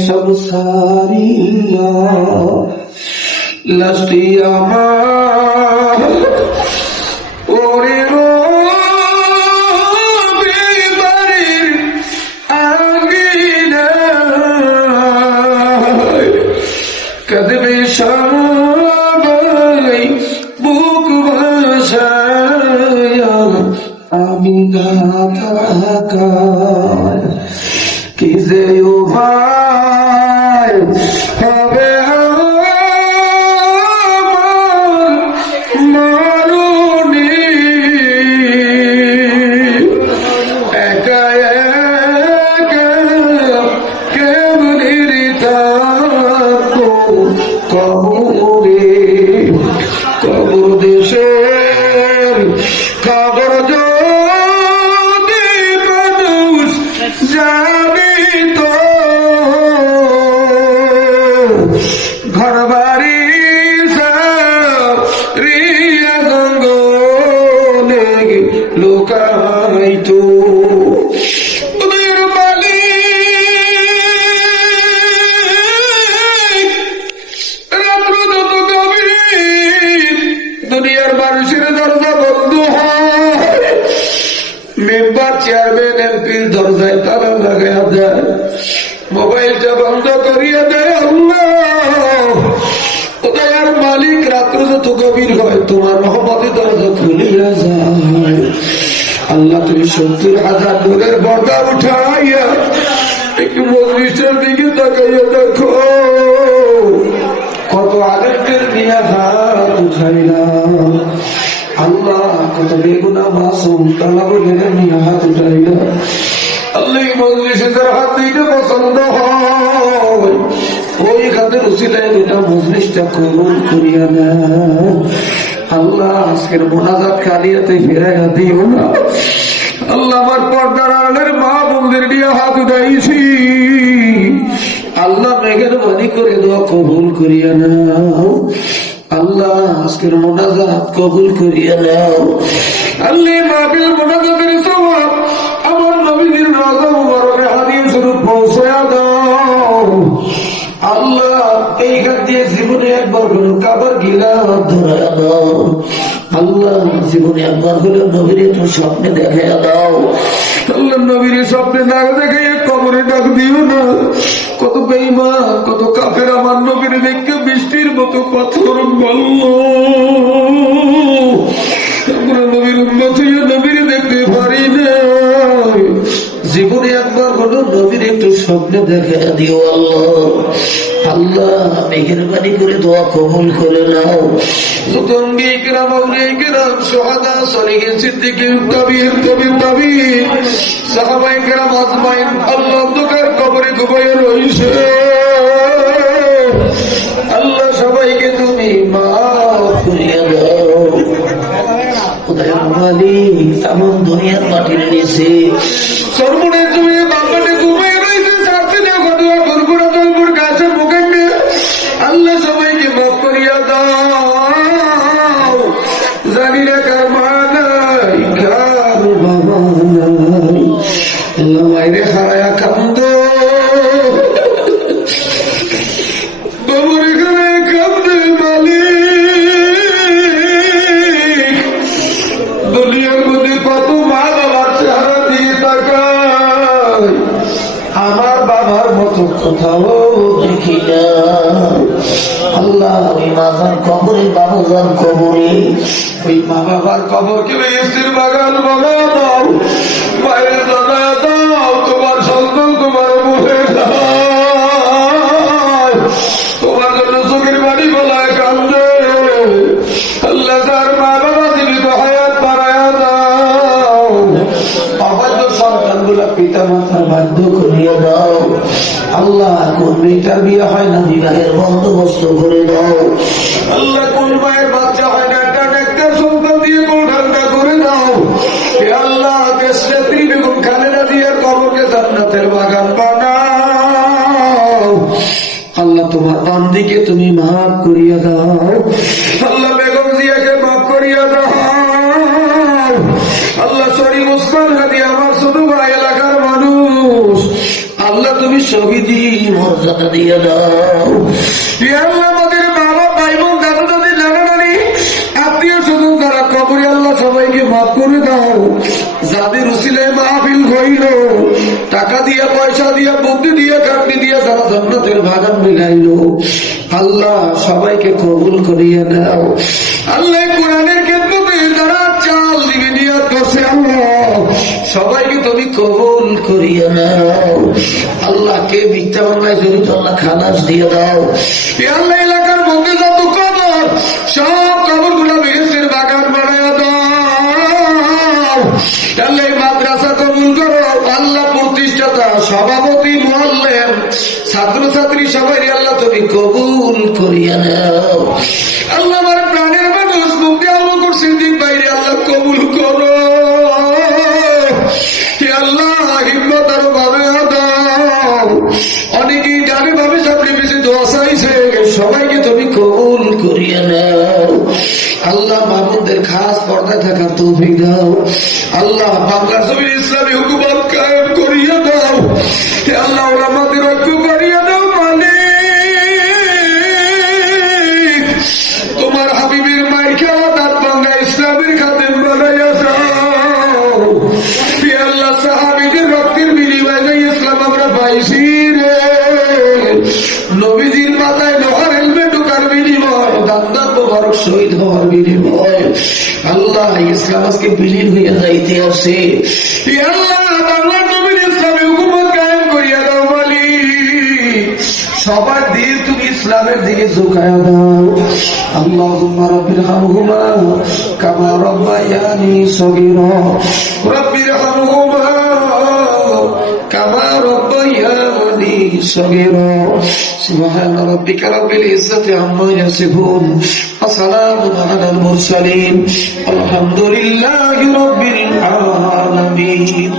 सब सारिया लस्तिया ओरे रो आगिना कदबे शाबाई बुक बसाया आमिना थाका কিসে উপায় হবে মারুনি একা একা কেমনি থাকবো কবরে কবর দেশের খবর যদি মানুষ যাবে ঘর বাড়ি রিয়া জঙ্গলে লোকাই তো ওদের মালিক রাত্র যত গভীর দুনিয়ার মানুষের দরজা বন্ধ হয় মেম্বার চেয়ারম্যান এমপির দরজায় তালা লাগাইয়া দেয় মোবাইলটা বন্ধ করিয়া দেয় ওদের মালিক রাত্র যত গভীর হয় তোমার রহমতে দরজা খুলিয়া যায় আল্লাহ তুমি ৭০,০০০ দূরের পর্দা উঠাইয়া একটু মজলিসের দিকে তাকাইয়া দেখো কত আলেমদের নিয়ে হাত উঠাইলাম আল্লাহ কত বেগুনা মাসুম তালাবের নিয়ে হাত উঠাইলাম আল্লাহ মজলিসের হাত দিতে পছন্দ হয় ওই খাতের উসিলায় দুটা মজলিসটা কবুল করিয়া না আল্লাহ আজকের মোনাজাত কালিয়াতে ফেরাইয়া দিও না আল্লাহ আমার পর্দার আড়ালের মা বোনদের নিয়ে হাত উঠাইছি আল্লাহ মেঘের বাণী করে দোয়া কবুল করিয়া নাও আল্লাহ আজকের মোনাজাত কবুল করিয়া নাও আল্লাহ মাহফিল মোনাজাতের সওয়াব আমার নবীর রওজা মুবারকে হাদিয়া স্বরূপ পৌঁছায়া দাও আল্লাহ এই হাত দিয়ে জীবনে একবার হলো কাবার গিলাফ ধরায়া দাও আল্লাহ জীবনে একবার হলো নবীর একটু স্বপ্নে দেখাইয়া দাও আল্লাহ নবীর স্বপ্নে না দেখাইয়া কবরে ডাক দিও না কত বেঈমান কত কাফের আমার নবীর দেখে বৃষ্টির মতো পাথর বলল আমরা নবীর উম্মত হইয়া নবীর দেখতে পারি না জীবনে একবার হলো নবীর একটু স্বপ্নে দেখা দিও আল্লাহ আল্লাহ মেহেরবানি করে দোয়া কবুল করে নাও যত আম্বিয়া কিরাম আউলিয়া কিরাম শুহাদা সালিহিন সিদ্দিকিন তাবিঈন সাহাবায়ে কিরাম আজমাইন আল্লাহ অন্ধকার কবরে ঘুমাইয়া রইছে আল্লাহ সবাইকে তুমি মাফ করিয়া দাও খোদার মালিক এমন দুনিয়ার মাটির নিচে সর্বনে তুমি বাবাকে ঘুমাই রয়েছে সাথে ঘটনা গরগুড়া গরগুর গাছে মুখে আল্লাহ সবাইকে মাফ করিয়া দাও জানি না কার মা নাই কার বাবা নাই আল্লাহ মাইরে হারায়া কান্দ বাবুরে হারায়া কান্দে মালিক দুনিয়ার মধ্যে কত মা বাবার চেহারা দিয়ে তাকায় আমার বাবার মতো কোথাও দেখি না আল্লাহ ওই মাথার কবরে বাবাজান কবরে ওই মা বাবার কবরকে বেহেশতের বাগান বানায় দাও মায়ের বানায় দাও তোমার সন্তান তোমার মুখে দাও তোমার জন্য চোখের বাড়ি গলায় কান্দে আল্লাহ তার মা বাবা জীবিত হায়াত বাড়ায়া দাও অবাধ্য সন্তানগুলা পিতা মাতার বাধ্য করিয়া দাও আল্লাহ কোন মেয়েটার বিয়ে হয় না বিবাহের বন্দোবস্ত করে দাও আল্লাহ কোন মায়ের বাচ্চা হয় না একটা সন্তান দিয়ে কোন ঠান্ডা করে দাও আল্লাহ দেশনেত্রী বেগম খালেদা জিয়ার কবরকে জান্নাতের বাগান বানাও আল্লাহ তোমার বান্দিকে তুমি মাফ করিয়া দাও আল্লাহ বেগম জিয়াকে মাফ করিয়া দাও আল্লাহ শরীফ ওসমান হাদি আমার ছোট ভাই এলাকার মানুষ আল্লাহ তুমি শহীদি মর্যাদা দিয়ে দাও। আল্লাহ আমাদের বাবা ভাই বোন দাদা দাদি নানা নানি আত্মীয় স্বজন যারা কবরে আল্লাহ সবাইকে মাফ করে দাও। যাদের উসিলায় মাহফিল হইল, টাকা দিয়া পয়সা দিয়া বুদ্ধি দিয়া খাটনি দিয়া যারা জান্নাতের বাগান মিলাইল, আল্লাহ সবাইকে কবুল করিয়ে নাও। আল্লাহ কোরআনের ক্ষেত্রে যারা চাল দিবে নিয়ত করছে, আল্লাহ সবাইকে তুমি কবুল করিয়ে নাও। আল্লাহ কে মিথ্যা মামলায় জড়িত আল্লাহ খালাস দিয়ে দাও। আল্লাহ এলাকার মধ্যে যত কবর, সব কবর গুলা বেহেশতের বাগান বানায় দাও। আল্লাহ মাদ্রাসা কবুল করো। আল্লাহ প্রতিষ্ঠাতা সভাপতি মুআল্লিম ছাত্রছাত্রী সবাই আল্লাহ তুমি কবুল করিয়ে নাও। আল্লাহ আমার প্রাণের মানুষ মুক্তি আলো করছে দিক বাইরে আল্লাহ কবুল করো। আল্লাহ হিম্মত আরো ভাবে দাও। অনেকেই ডানে ভাবে সামনে বেশি দোয়া চাইছে, সবাইকে তুমি কবুল করিয়ে নাও। আল্লাহ মাহমুদের খাস পর্দায় থাকার তৌফিক দাও। আল্লাহ বাংলা জমির ইসলামী হুকুমত কায়েম করিয়ে দাও। আল্লাহ আমাদের ঐক্য করিয়ে দাও। মালিক তোমার হাবিবের মায়ের খাওয়া দাঁত ভাঙ্গা ইসলামের খাদেম বানাইয়া দাও। আল্লাহ সাহাবীদের রক্তের বিনিময়ে ইসলাম আমরা পাইছি রে। নবীজির মাথায় লোহার হেলমেট ঢোকার বিনিময়, দান্দার মোবারক শহীদ হওয়ার বিনিময় আল্লাহ ইসলাম আজকে বিলীন হইয়া যাইতে আছে। আল্লাহ বাংলার নবীর ইসলামী হুকুমত কায়েম করিয়া দাও। মালিক সবার দিল তুমি ইসলামের দিকে ঝুঁকায়া দাও। আল্লাহুম্মা রাব্বিরহামহুমা কামা রাব্বায়ানি সগীরা। রাব্বিরহামহুমা কামা রাব্বায়ানি সগীরা। সুবহানা রাব্বিকা রাব্বিল ইজ্জাতি আম্মা ইয়াসিফুন ওয়া সালামুন আলাল মুরসালিন। আলহামদুলিল্লাহি রাব্বিল আলামিন।